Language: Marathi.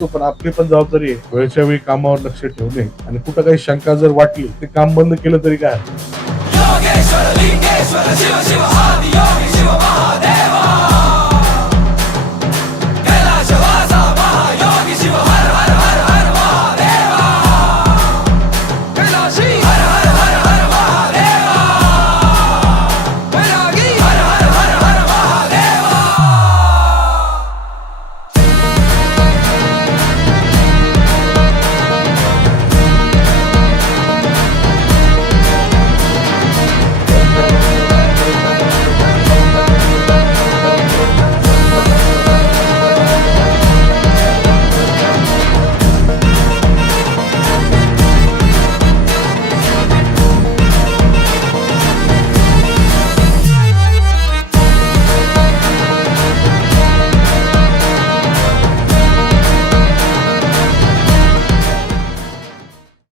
तो पण आपली पण जबाबदारी आहे. वेळच्या वेळी कामावर लक्ष ठेवणे आणि कुठं काही शंका जर वाटली ते काम बंद केलं तरी काय?